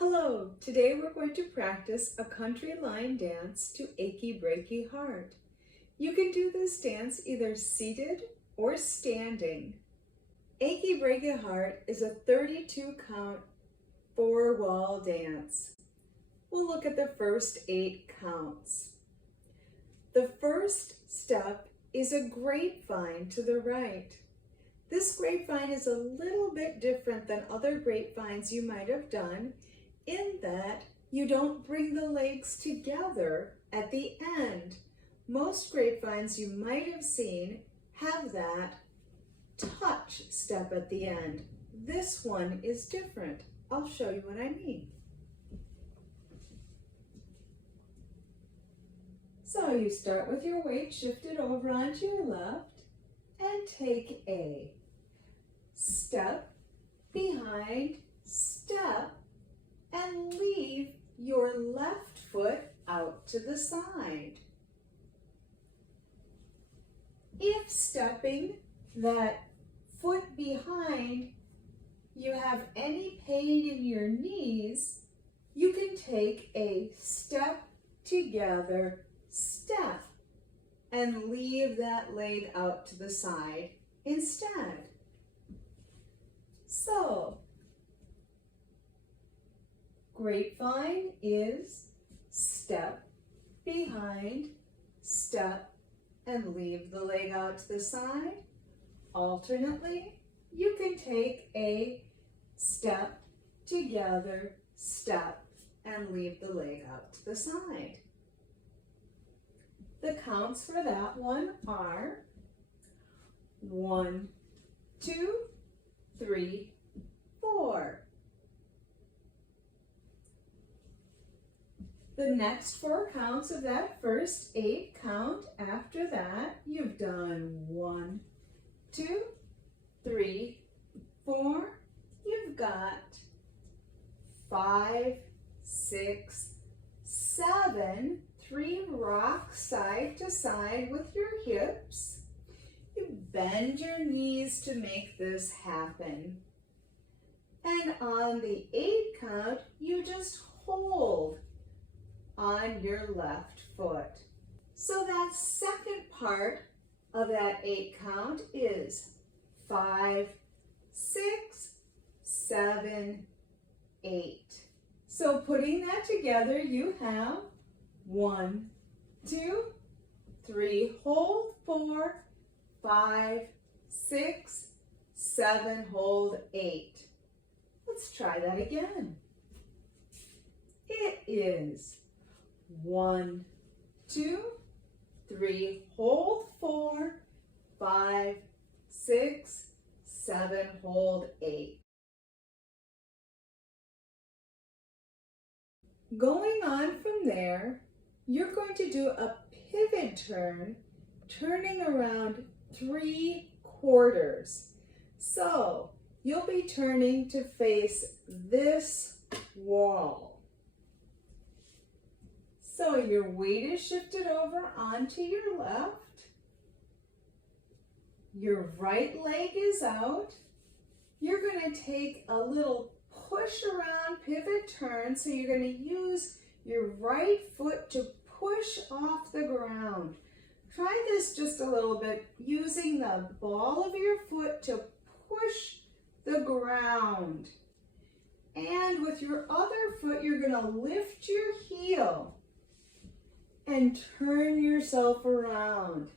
Hello, today we're going to practice a country line dance to Achy Breaky Heart. You can do this dance either seated or standing. Achy Breaky Heart is a 32 count 4-wall dance. We'll look at the first 8 counts. The first step is a grapevine to the right. This grapevine is a little bit different than other grapevines you might have done in that you don't bring the legs together at the end. Most grapevines you might have seen have that touch step at the end. This one is different. I'll show you what I mean. So you start with your weight shifted over onto your left and take a step behind, step, and leave your left foot out to the side. If stepping that foot behind, you have any pain in your knees, you can take a step together, step, and leave that leg out to the side instead. So, grapevine is step behind, step, and leave the leg out to the side. Alternately, you can take a step together, step, and leave the leg out to the side. The counts for that one are 1, 2, 3, 4. The next 4 counts of that first 8 count after that, you've done 1, 2, 3, 4. You've got 5, 6, 7. 3 rock side to side with your hips. You bend your knees to make this happen. And on the 8 count, you just hold on your left foot. So that second part of that 8 count is 5, 6, 7, 8. So putting that together, you have 1, 2, 3, hold 4, 5, 6, 7, hold 8. Let's try that again. It is 1, 2, 3, hold 4, 5, 6, 7, hold 8. Going on from there, you're going to do a pivot turn, turning around 3/4. So you'll be turning to face this wall. So your weight is shifted over onto your left. Your right leg is out. You're going to take a little push around pivot turn. So you're going to use your right foot to push off the ground. Try this just a little bit, using the ball of your foot to push the ground. And with your other foot, you're going to lift your heel and turn yourself around.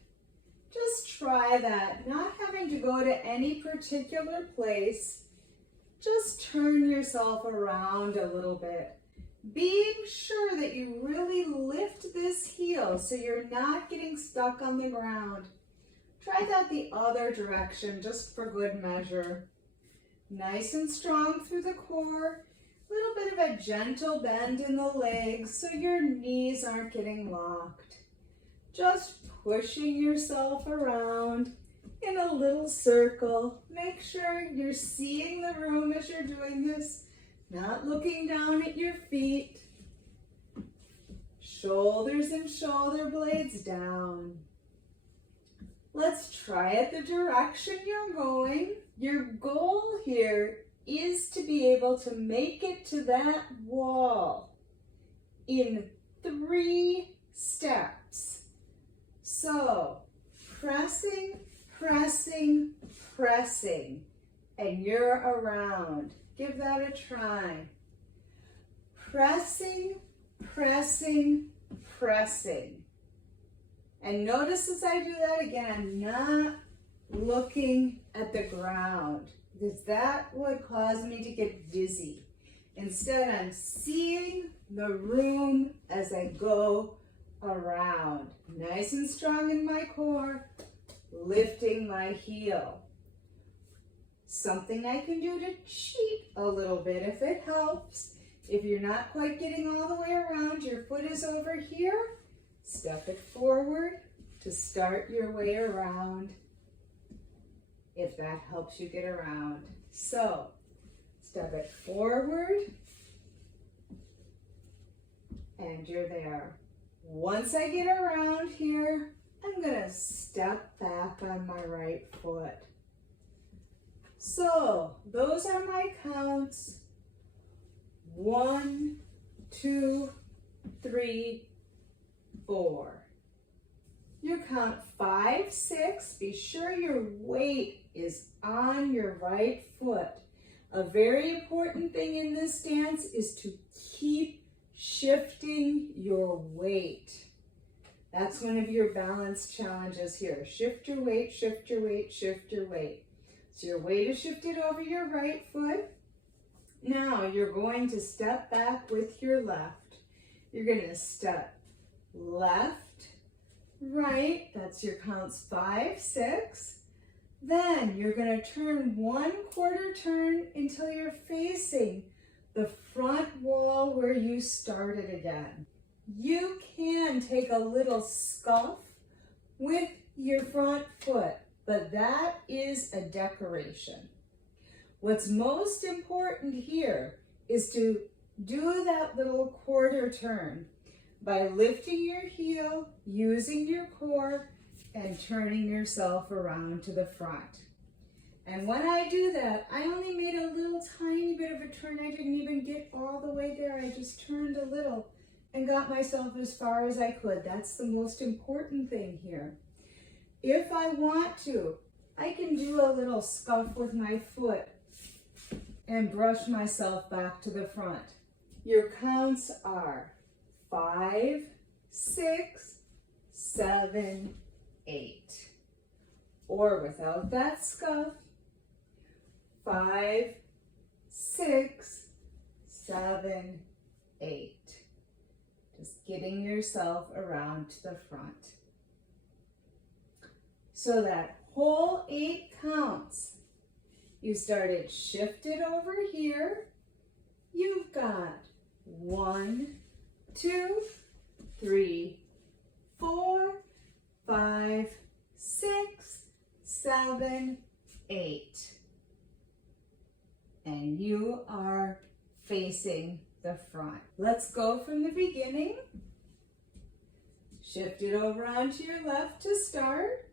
Just try that, not having to go to any particular place. Just turn yourself around a little bit, being sure that you really lift this heel so you're not getting stuck on the ground. Try that the other direction just for good measure. Nice and strong through the core. A little bit of a gentle bend in the legs so your knees aren't getting locked. Just pushing yourself around in a little circle. Make sure you're seeing the room as you're doing this, not looking down at your feet. Shoulders and shoulder blades down. Let's try it the direction you're going. Your goal here is to be able to make it to that wall in 3 steps. So, pressing, pressing, pressing, and you're around. Give that a try. Pressing, pressing, pressing. And notice as I do that again, I'm not looking at the ground because that would cause me to get dizzy. Instead, I'm seeing the room as I go around. Nice and strong in my core, lifting my heel. Something I can do to cheat a little bit if it helps. If you're not quite getting all the way around, your foot is over here, step it forward to start your way around, if that helps you get around. So, step it forward, and you're there. Once I get around here, I'm gonna step back on my right foot. So, those are my counts. 1, 2, 3, 4. You count 5, 6. Be sure your weight is on your right foot. A very important thing in this dance is to keep shifting your weight. That's one of your balance challenges here. Shift your weight, shift your weight, shift your weight. So your weight is shifted over your right foot. Now you're going to step back with your left. You're going to step left, right. That's your counts 5, 6. Then you're going to turn 1/4 turn until you're facing the front wall where you started again. You can take a little scuff with your front foot, but that is a decoration. What's most important here is to do that little 1/4 turn by lifting your heel, using your core, and turning yourself around to the front. And when I do that, I only made a little tiny bit of a turn. I didn't even get all the way there. I just turned a little and got myself as far as I could. That's the most important thing here. If I want to, I can do a little scuff with my foot and brush myself back to the front. Your counts are 5, 6, 7, 8. Or without that scuff, 5, 6, 7, 8. Just getting yourself around to the front. So that whole 8 counts. You started shifted over here. You've got 1, 2, 3, 4, 5, 6, 7, 8. And you are facing the front. Let's go from the beginning. Shift it over onto your left to start.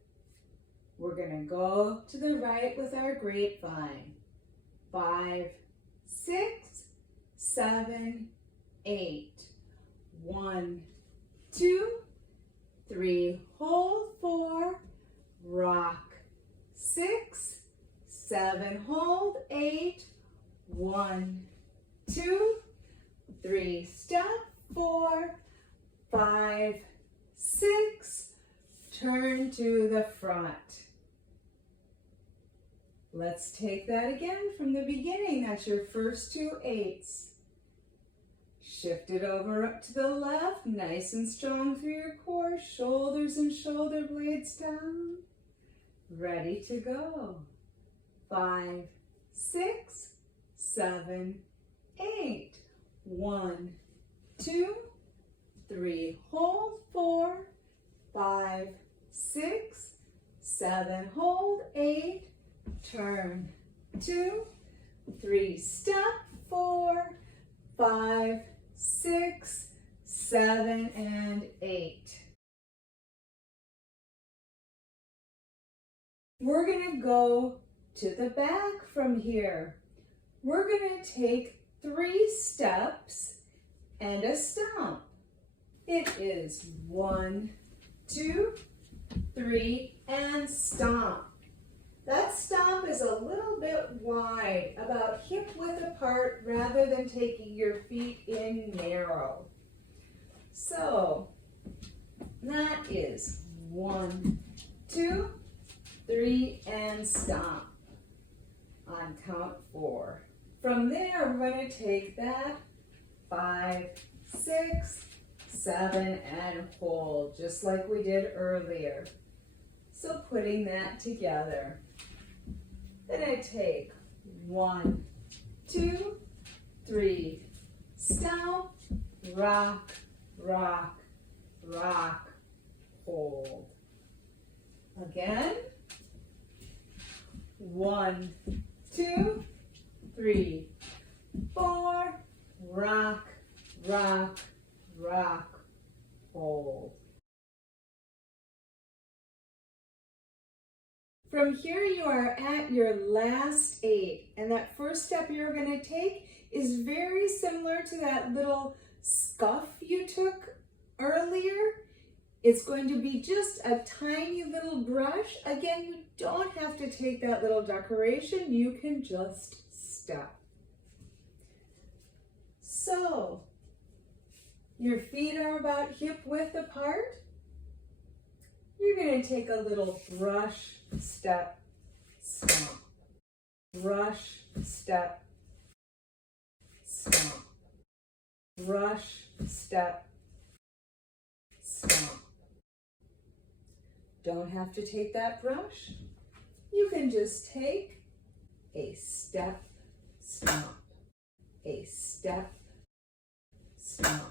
We're going to go to the right with our grapevine. 5, 6, 7, 8. 1, 2, 3, hold 4, rock 6, 7, hold 8, 1, 2, 3, step 4, 5, 6, turn to the front. Let's take that again from the beginning. That's your first 2 8s. Shift it over up to the left, nice and strong through your core, shoulders and shoulder blades down. Ready to go. 5, 6, 7, 8. 1, 2, 3, hold 4, 5, 6, 7, hold 8, turn 2, 3, step 4, 5, 6, 7, and 8. We're going to go to the back from here. we're going to take 3 steps and a stomp. It is 1, 2, 3, and stomp. That stomp is a little bit wide, about hip width apart rather than taking your feet in narrow. So that is 1, 2, 3, and stomp on count 4. From there, we're going to take that 5, 6, 7, and hold, just like we did earlier. So putting that together. Then I take 1, 2, 3, stomp, rock, rock, rock, hold. Again. 1, 2, 3, 4, rock, rock, rock, hold. From here you are at your last 8, and that first step you're going to take is very similar to that little scuff you took earlier. It's going to be just a tiny little brush. Again, you don't have to take that little decoration. You can just step. So, your feet are about hip width apart. You're going to take a little brush, step, stomp. Brush, step, stomp. Brush, step, stomp. Don't have to take that brush. You can just take a step, stomp. A step, stomp.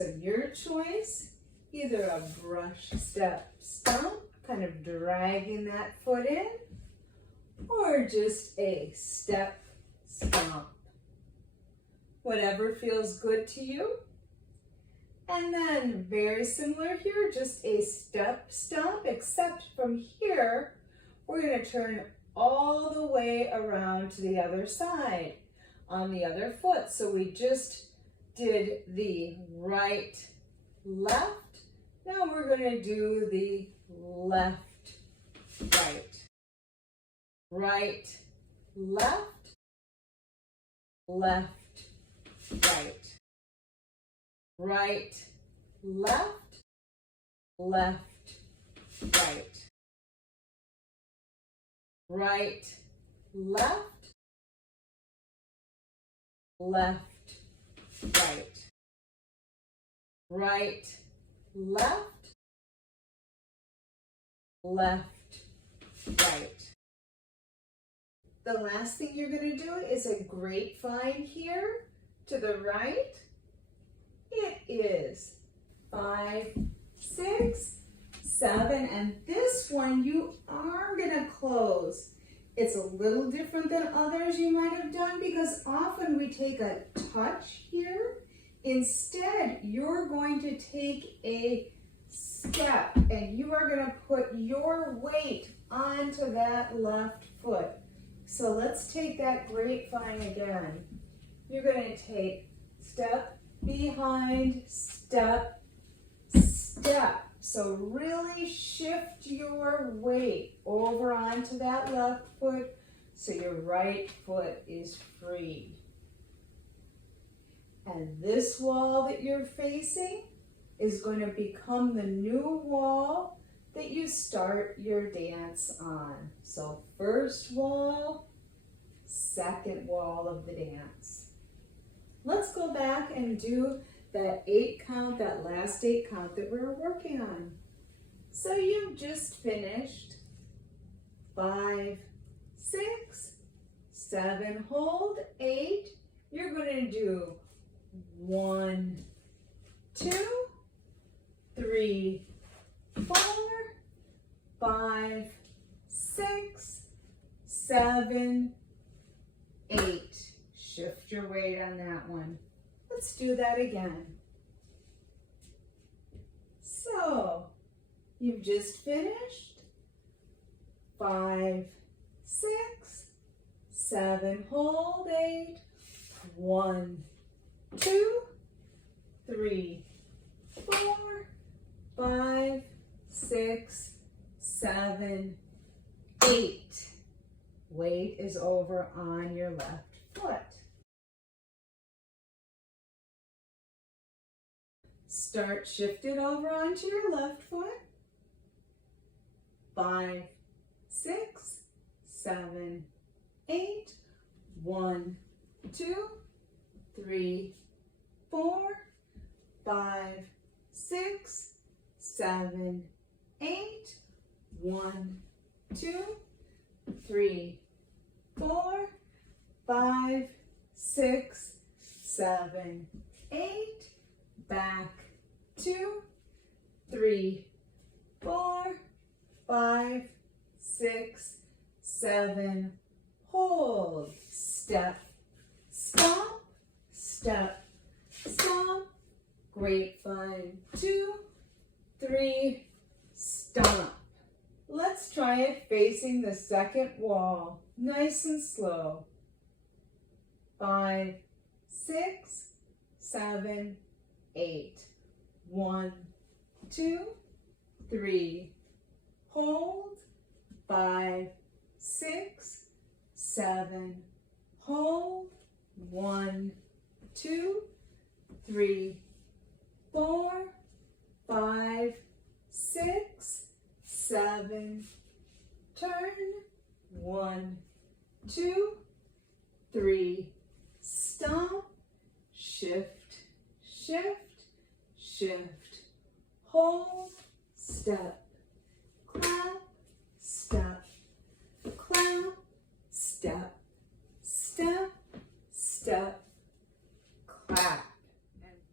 So your choice, either a brush, step, stomp, kind of dragging that foot in, or just a step, stomp. Whatever feels good to you. And then very similar here, just a step, stomp, except from here, we're going to turn all the way around to the other side on the other foot. So we just did the right, left. Now we're going to do the left, right. Right, left, left, right. Right, left, left, right. Right, left, left, right. Right, left, left, right. The last thing you're going to do is a grapevine here to the right. It is 5, 6, 7, and this one you are going to close. It's a little different than others you might have done because often we take a touch here. Instead, you're going to take a step and you are going to put your weight onto that left foot. So let's take that grapevine again. You're going to take step, behind, step, step. So really shift your weight over onto that left foot so your right foot is free. And this wall that you're facing is going to become the new wall that you start your dance on. So first wall, second wall of the dance. Let's go back and do that 8 count, that last 8 count that we were working on. So you've just finished 5, 6, 7, hold, 8. You're going to do 1, 2, 3, 4, 5, 6, 7, 8. Shift your weight on that one. Let's do that again. So, you've just finished 5, 6, 7, hold 8, 1, 2, 3, 4, 5, 6, 7, 8. Weight is over on your left foot. Start shifted over onto your left foot. 5, 6, 7, 8. 1, 2, 3, 4, 5, 6, 7, 8. 1, 2, 3, 4, 5, 6, 7, 8. Back. 2, 3, 4, 5, 6, 7. Hold. Step, stop, step, stop. Grapevine. 2, 3, stop. Let's try it facing the second wall. Nice and slow. 5, 6, 7, 8. 1, 2, 3. Hold. 5, 6, 7. Hold. 1, 2, 3, 4, 5, 6, 7. Turn. 1, 2, 3. Stop. Shift, shift, shift. Hold. Step. Clap. Step. Clap. Step. Step. Step. Clap.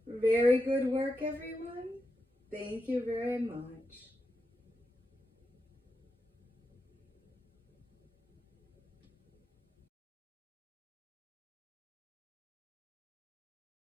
Very good work, everyone. Thank you very much.